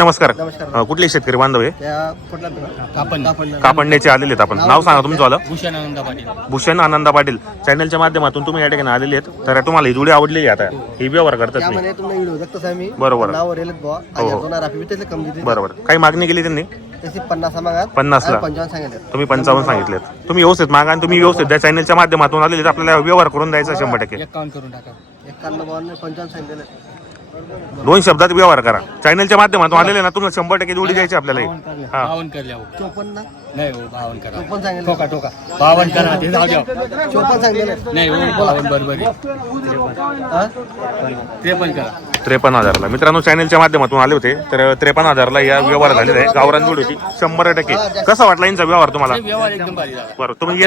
नमस्कार. नमस्कार. कुठले शेतकरी बांधव आहे? त्या कुठला कापडण्याचे आलेले आहेत आपण. नाव सांगा तुमचं आलं. भूषण आनंद पाटील. भूषण आनंदा पाटील चॅनलच्या माध्यमातून तुम्ही या ठिकाणी आलेले आहेत. तर तुम्हाला ही जोडी आवडलेली आहे आता ही व्यवहार करतात मी. त्यामध्ये तुम्ही व्हिडिओ बघतो साहेब मी बरोबर. नाव रेलत बुवा हो. आणि दोन राफी त्याचे कम दिली बरोबर. काही मागणी केली त्यांनी? त्याची 50 मागा 50 ला 55 सांगितले. तुम्ही 55 सांगितलेत. तुम्ही व्यवस्थित मागा आणि तुम्ही व्यवस्थित त्या चॅनलच्या माध्यमातून आलेले आपल्याला व्यवहार करून द्यायचा 100%. 51 करून टाका. 51 52 55 सांगितले. दोन शब्दात व्यवहार करा. चॅनलच्या माध्यमातून आलेले ना तुम्हाला 100% जोडी द्यायची आपल्याला. हा 52 करल्या हो. 54 नाही हो 52 करा. 54 सांगितले. ठोका ठोका 52 करा ते जाऊ द्या. 54 सांगितले. नाही हो 52 बरोबर आहे. हा 53 करा. 53,000ला मित्रांनो चॅनलच्या माध्यमातून आले होते. तर 53,000ला या व्यवहार झालेला आहे. गावरान जोडी होती 100%. कसा वाटला यांचा व्यवहार तुम्हाला? ते व्यवहार एकदम भारी झाला. बरं तुम्ही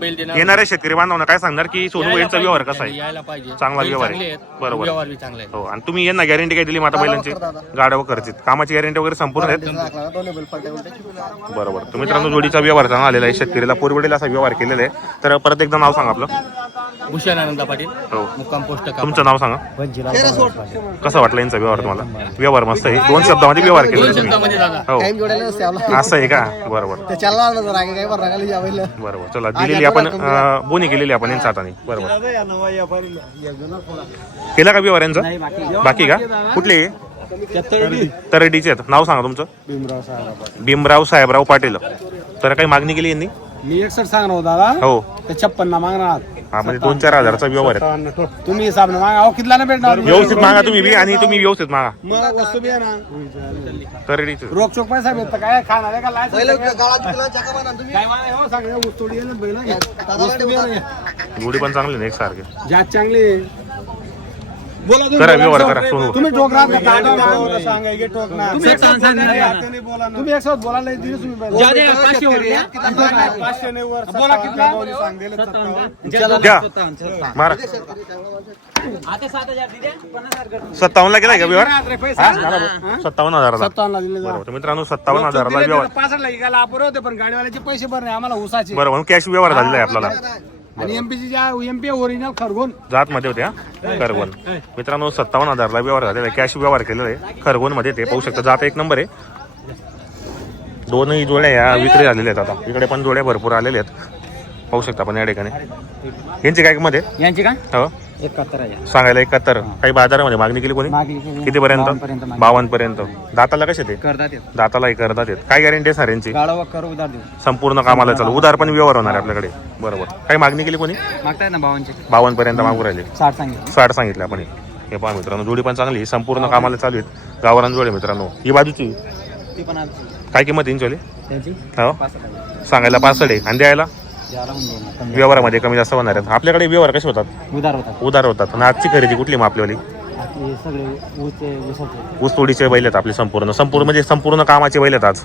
बैल देणार. येणाऱ्या शेतकरी बांधवांना काय सांगणार की सोनू यांचा व्यवहार कसा आहे? यायला पाहिजे. चांगला बैल व्यवहार चांगले आहे. आहेत. बरोबर. व्यवहार बी चांगला आहे. हो आणि तुम्ही यांना गॅरंटी काय दिली माता बैलांची? गाड्या वगैरे कामाची गॅरंटी वगैरे संपूर्ण आहेत. दोन्ही बैल पलटे उलटे. बरोबर. तर मित्रांनो जोडीचा व्यवहार चांगला आलेला आहे. शेतकरीला पुरवडेल असा व्यवहार केलेला आहे. तर परत एकदा नाव सांगा आपलं. भूषण आनंद पाटील. हो मुक्काम पोस्ट तुमचं नाव सांगा. 13 कसा वाटला यांचा व्यवहार तुम्हाला? व्यवहार मस्त आहे. दोन शब्दामध्ये व्यवहार केलेला आहे तुम्ही. शब्दामध्ये झाला. हो टाइम जोडायला नसते आपला. असं आहे का? बरोबर ते चालला ना जरा काय बरं रागाली यावेल. बरोबर. चला दिलेली आपण बोनी केलेली आपण यांच्या हाताने. बरोबर. केला का व्यवहार यांचा? बाकी का? कुठले? तरडीचे आहेत. नाव सांगा तुमचं. भीमराव साहेबराव पाटील. तर काही मागणी केली यांनी? मी 61 सांगणार दादा. हो ते 56 मागणार. हा म्हणजे 2-4 हजारचा व्यवहार आहे. तुम्ही हिसाब न मागा. अहो कितला नाही भेटणार? व्यवस्थित मागा तुम्ही बी आणि तुम्ही व्यवस्थित मागा. मग वस्तू बी आहे ना. तरडीचे रोख चोक पैसा भेटतं काय खाणार आहे का लायसन बैल काय? गाळात तुला चका मारा तुम्ही. काय माने हो सांगा वस्तू आहे ना बैल वस्तू बी आहे ना. जोडी पण चांगली नाही एकसारखे. जात चांगली आहे. बोला तुम्ही. करा व्यवहार करा सोनू. तुम्ही टोकरा सांगायचे टोकना. तुम्ही एक सोबत बोला ना. तुम्ही एक सोबत बोलायला दिली तुम्ही बैल. जाऊ द्या, 500 वर द्या. 500 ने वर बोला कितला? सांग दिले 57. द्या मारा. 57ला केलाय का व्यवहार? 57,000ला. 57 दिले जा. बरोबर. तर मित्रांनो 57,000ला व्यवहार. 65 ला गेला अपुरे होते पण गाडीवाल्याचे पैसे भरणे आम्हाला उसाचे. बरोबर कॅश व्यवहार झालेला आहे आपल्याला. आणि एमपीची ज्या एमपी ओरिजिनल खरगोन जात मध्ये होते हा खरगोन. मित्रांनो 57,000ला व्यवहार झालेला आहे. कॅश व्यवहार केलेला आहे खरगोन मध्ये. ते पाहू शकता जात एक नंबर आहे. दोनही जोड्या या विक्री झालेल्या आहेत. आता इकडे पण जोड्या भरपूर आलेल्या आहेत पाहू शकता आपण या ठिकाणी. यांची काय किंमत आहे? यांची का? हो 71 सांगायला 71. काही बाजारामध्ये मागणी केली कोणी? किती पर्यंत? 52 पर्यंत. दाताला कसे ते? करतात दातालाही करतात येत. काय गॅरंटी आहे सर यांची? गाडा करू उधार देऊ. संपूर्ण कामाला चालू उधार पण व्यवहार होणार आहे आपल्याकडे. बरोबर. काही मागणी केली कोणी? मागतायत ना 52 चे. 52 पर्यंत मागू राहिले. 60 सांगितलं. 60 सांगितलं आपण. हे पहा मित्रांनो जोडी पण चांगली संपूर्ण कामाला चालू आहेत. गावरान जोडी मित्रांनो. ही बाजूची ती पण आमची. काय किंमत इंचवली? त्यांची हो 65 सांगायला 65 आहे आणि द्यायला द्यायला होऊन जाईल. कमी व्यवहारामध्ये कमी जास्त होणार आहेत. आपल्याकडे व्यवहार कसे होतात? उधार होतात. उधार होतात. आणि आजची खरेदी कुठली मग आपल्यावाली? आता हे सगळे उसाचे. ऊसतोडीचे बैल आहेत आपले. संपूर्ण म्हणजे संपूर्ण कामाचे बैल आहेत आज.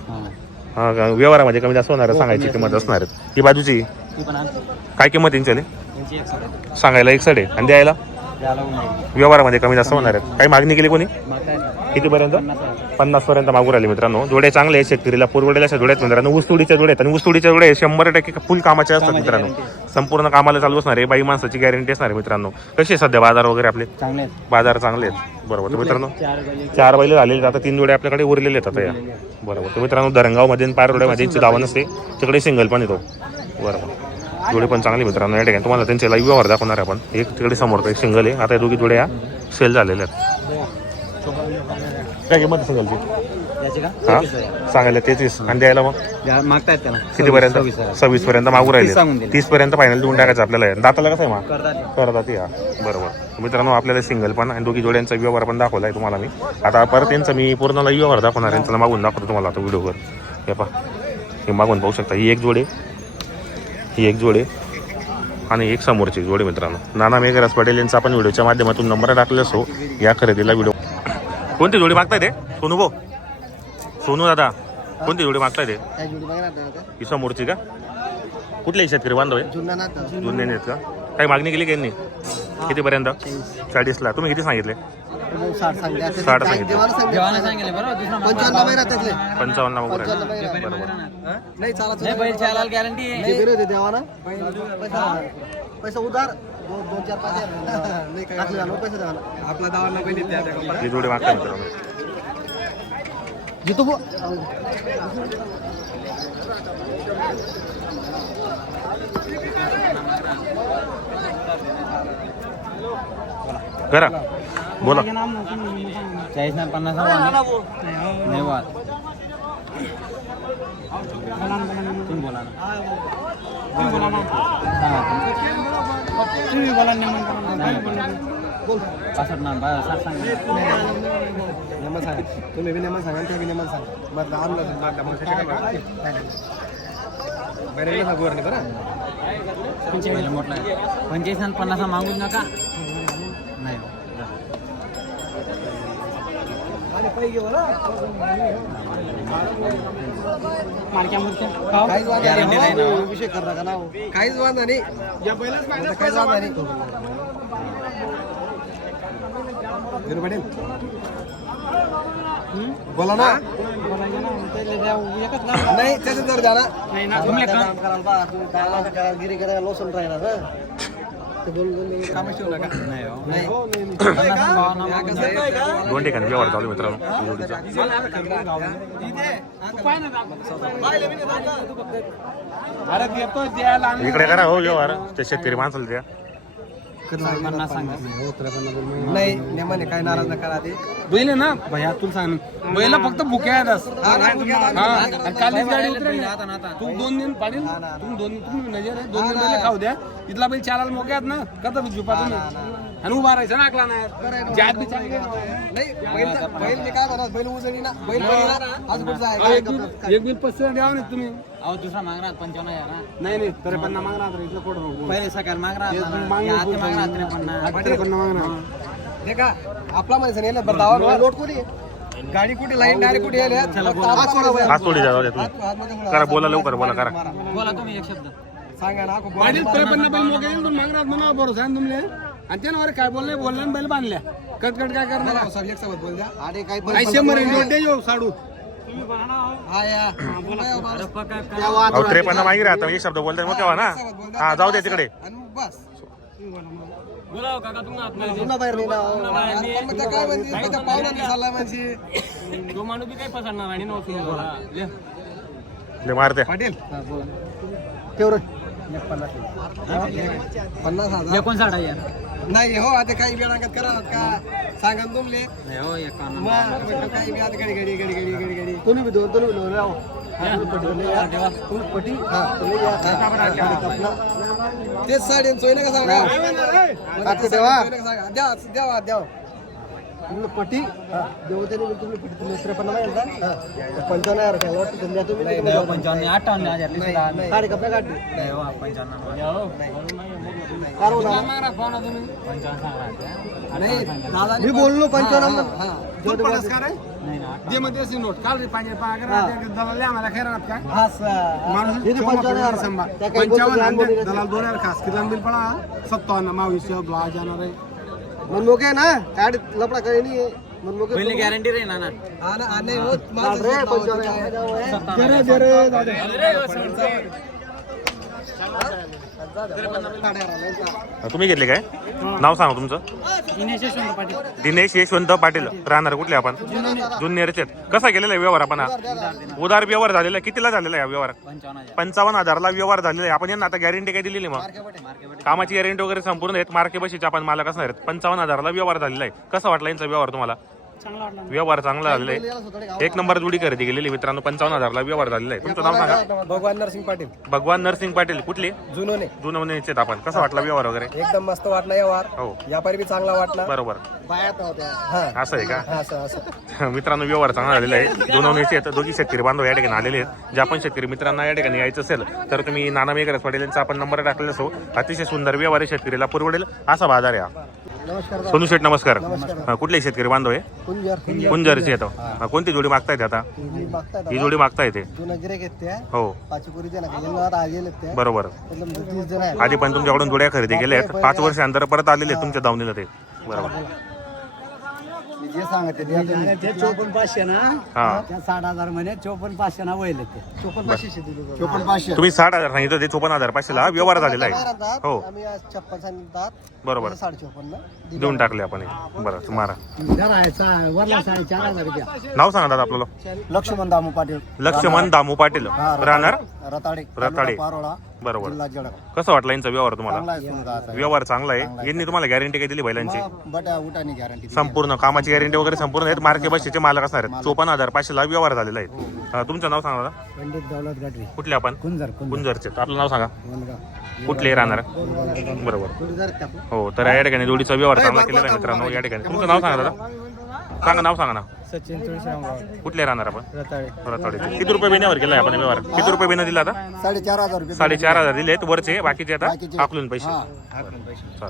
हां व्यवहारामध्ये कमी जास्त होणार आहे. सांगायची किंमत असणार आहेत. ही बाजूची ती पण आमची. काय किंमत इंचवली? त्यांची 160 सांगायला 61 आहे आणि द्यायला द्यायला होऊन जाईल. व्यवहारामध्ये कमी जास्त होणार आहेत. काही मागणी केली कोणी? मागतायत ना कितीपर्यंत? 50,000. 50 पर्यंत मागू राहिले मित्रांनो. जोडे चांगले आहेत. शेतकरीला पुरवडेल अशा जोड्यात मित्रांनो. ऊसतोडीच्या जोड्या आहेत आणि ऊसतोडीच्या जोड्या 100% फुल कामाचे असतात मित्रांनो. संपूर्ण कामाला चालू असणार आहे. बाई माणसाची गॅरंटी असणार आहे मित्रांनो. कसे सध्या बाजार वगैरे आपले? चांगले आहेत. बाजार चांगले आहेत. बरोबर. तर मित्रांनो 4 बैल 4 बैल झालेले आता 3 जोडे आपल्याकडे उरलेले आहेत आता या. बरोबर. तर मित्रांनो धरणगावमध्ये आणि पारवड्यामध्ये यांची दावा नसते. तिकडे सिंगल पण येतो. बरोबर. जोडे पण चांगली मित्रांनो. या ठिकाणी तुम्हाला त्यांचे लाईव्ह व्यवहार दाखवणार आहे आपण. एक तिकडे समोर एक सिंगल आहे. आता या दोघी जोड्या सेल झालेल्या आहेत. काय किंमत सिंगलची? याची का? हा सांगायला 33 आणि द्यायला मग मागतायत त्याला कितीपर्यंत? 26 पर्यंत मागू राहिले. 30 पर्यंत फायनल देऊन टाकायचं आपल्याला. दाताला कसं आहे मग? करतात या. बरोबर. मित्रांनो आपल्याला सिंगल पण आणि दोघी जोड्यांचा व्यवहार पण दाखवला आहे तुम्हाला मी. आता परत यांचा मी पूर्ण लाईव्ह व्यवहार दाखवणार. यांचा मागून दाखवतो तुम्हाला आता व्हिडिओवर. हे पहा हे मागून पाहू शकता. ही एक जोडे ही एक जोडे आणि एक समोरची जोडे मित्रांनो. नाना मेघराज पटेल यांचा आपण व्हिडिओच्या माध्यमातून नंबर टाकलेला असो. या खरेदीला व्हिडिओ. कोणती जोडी मागताय ते? सोनू भाऊ सोनू दादा कोणती जोडी मागताय ते? काय जोडी बघणार नाही ही समोरची का? कुठले शेतकरी बांधव आहे? जुन्ना ना जुन्ने आहेत का? काही मागणी केली की यांनी? कितीपर्यंत? 40ला. तुम्ही किती सांगितले? 60 सांगितले. 60 सांगितले. देवाला सांगितले बरोबर. दुसरा 55 महिना त्यातले. 55 मागू राहिले. 55 महिना. बरोबर. नाही चालत. नाही बैल चालायला गॅरंटी आहे. जे दिले होते देवाना पैसा उधार 2-4 पैसे नाही काय टाकले पैसे देवाना. आपला दावाला पहिले ही जोडी मागताय मित्रांनो. जितो बो करा बोला 40 ना 50 नाही बात तुम्ही बोला ना तुम्ही बोला बोल 65 ना 60 सांगा नेमन सांगा तुम्ही बी नेमन सांगा त्या बी नेमन सांगा मग आणलं मागला मग बरे सांगू नाही बरं 45 आणि 50 मागूच नका नाही विषय करता का ना काहीच वांधा नाही काहीच वांधा नाही पटेल बोला ना नाही त्याच्यात जर जाणार गिरी करायला लोसन राहणार ना ते बोल काम ठेवू नका नाही दोन ठिकाणी व्यवहार चालू आहे मित्रांनो जोडीचा. अरे देतो द्यायला इकडे करा हो व्यवहार ते शेतकरी माणसाला द्या. 50 सांगा नाही नेमाने काय नाराज नका राहते बैल ना भैया तुला सांग बैल फक्त भुके आहेत कालीच गाडी उतरेल तू 2 दिन पाडील तुम्ही नजर आहे 2 दिन बैल खाऊ द्या इथला बैल चालायला मोके आहेत ना कदा झुपा तुम्ही आणि उभा राहायचं ना आकला नाही जात बी चांगली नाही बैल मी काय म्हणा बैल उजळी ना बैल आज कुठं जाय एक बिल 500 द्यावं ना तुम्ही अहो दुसरा मागणार 55 नाही नाही तरी पण मागणार इथलं कोट पहिले सकाळ मागणार मागणार 53 मागणार हे का आपला माणसं नेलं बरं दावा लोट कोणी गाडी कुठे लाईन डायरेक्ट कुठे यायला हात थोडी जाऊ द्या तुम्ही करा बोला लवकर बोला करा. बोला तुम्ही एक शब्द सांगा ना पाटील 53 बैल मोके येईल मागणार म्हणा भरोसा आहे तुमले आणि त्यानं काय बोलले बैल बांधल्या कटकट काय करणार सब एक सोबत बोल द्या अरे काही काय 100 दे येऊ साडू हा या अहो 53 मागे राहता एक शब्द बोलताय मग केव्हा ना हा जाऊ द्या तिकडे आणि बस बोलाव काका तुम्हाला पुन्हा बाहेर नाही ना पण मग काय म्हणते पाहुणा नाही चालला म्हणजे तो माणूस बी काही पसरणार आणि नव्हतं ले मारते पाटील तेवढं 50,000 59 यार नाही हो आता काही वेळांगात करा का सांगा ना तुमले नाही हो एकावन्न मग काही बी आता घडी तुम्ही बी दोन राव पटी तेच साडी सोय नका सांगा द्यावा द्यावा पटी देऊ त्याने तुम्ही पटी तुम्ही 55,000 काय वाटतं समजा तुम्ही 55 साडी कपडा काढली नाही हो 55 मी बोललो 55 दे मध्ये अशी नोट काल रे पाणी दलाल आम्हाला खैरात काय हा माणूस हे 55 दलाल 2000 खास किती बिल पडा 57 मावीस ब्लाज जाणार आहे मन मोके ना गाडी लपडा काही नाही मन मोके पहिली गॅरंटी रे ना नाही होत माझं 55 तुम्ही घेतले काय नाव सांगा तुमचं दिनेश यशवंत पाटील राहणार कुठले आपण जुन्नरचे कसा केलेला आहे व्यवहार आपण हा? उदार व्यवहार झालेला आहे. कितीला झालेला आहे हा व्यवहार 55,000ला व्यवहार झालेला आहे. आपण यांना आता गॅरंटी काय दिलेली मग कामाची गॅरंटी वगैरे संपूर्ण आहेत मार्के बशीचे आपण मालक असणार आहेत 55,000ला व्यवहार झालेला आहे. कसा वाटला यांचा व्यवहार तुम्हाला व्यवहार चांगला झालेला आहे एक नंबर जोडी खरेदी केलेली मित्रांनो 55,000ला व्यवहार झालेला आहे. तुमचं नाव सांगा भगवान नरसिंग पाटील भगवान नरसिंग पाटील कुठले जुनोने जुनवणेचे आपण कसा वाटला व्यवहार वगैरे एकदम मस्त वाटला व्यवहार हो व्यापारी बी चांगला वाटला बरोबर बायात होत्या असं आहे का असं मित्रांनो व्यवहार चांगला झालेला आहे जुनवणेचे आहेत दोघी शेतकरी बांधव या ठिकाणी आलेले आहेत जे आपण शेतकरी मित्रांना या ठिकाणी यायचं असेल तर तुम्ही नाना मेघरस पाटील यांचा आपण नंबर टाकलेला असो अतिशय सुंदर व्यवहार शेतकरीला परवडेल असा बाजार आहे हा. नमस्कार सोनू शेठ नमस्कार कुठले शेतकरी बांधव आहे कुंजर कुंजरचे येतो कोणती जोडी मागतायत आता बघताय ही जोडी मागता येते जुना गिरेक आहेत त्या हो पाचवी पुरीच्या ना आता आज येलेत त्या बरोबर मतलब 30 जण आहेत आधी पण तुमच्याकडून जोड्या खरेदी केल्या आहेत 5 वर्षानंतर परत आलेले आहेत तुमच्या दावणीला ते बरोबर जे सांगते ते आता मी- ते 54,500 ना हा त्या 60,000 म्हणे 54,500 ना वैल ते 54,500 तुम्ही 60,000 सांगितलं ते 54,500 ला व्यवहार झालेला आहे हो आम्ही आज 56 सांगितलं बरोबर 54,500 देऊन टाकले आपण हे. बरं तुम्हाला जरा आहे, वरला 4,500 रुपया नाव सांगा दादा आपल्याला लक्ष्मण दामू पाटील लक्ष्मण दामू पाटील राहणार रताडे रताडे. पारोळा बरोबर जिल्हा जळगाव कसं वाटलं यांचा व्यवहार तुम्हाला चांगला आहे सोनगावचा. व्यवहार चांगला आहे यांनी तुम्हाला गॅरंटी काय दिली बैलांची बटा उठानी गॅरंटी संपूर्ण कामाची गॅरंटी वगैरे संपूर्ण आहेत मार्के बशीचे मालक असणार आहेत 54,500 ला व्यवहार झालेला आहे तुमचं नाव सांगा दादा पंडित दौलत गडरी कुठले आपण कुंजर गुंजरचे आपलं नाव सांगा कुंजर कुठले राहणार बरोबर हो तर या ठिकाणी जोडीचा व्यवहार चांगला केलेला आहे मित्रांनो या ठिकाणी तुमचं नाव सांगा दादा सांगा नाव सांगा ना सचिन तुळशीरामराव कुठले राहणार आपण रताळे रताळेचे. किती रुपये बेण्यावर केलाय आपण व्यवहार किती रुपये बेनं दिला आता 4,500 रुपये 4,500 दिलेत वरचे बाकीचे आता बाकीचे. आकलून पैसे हा. बरं. चालेल.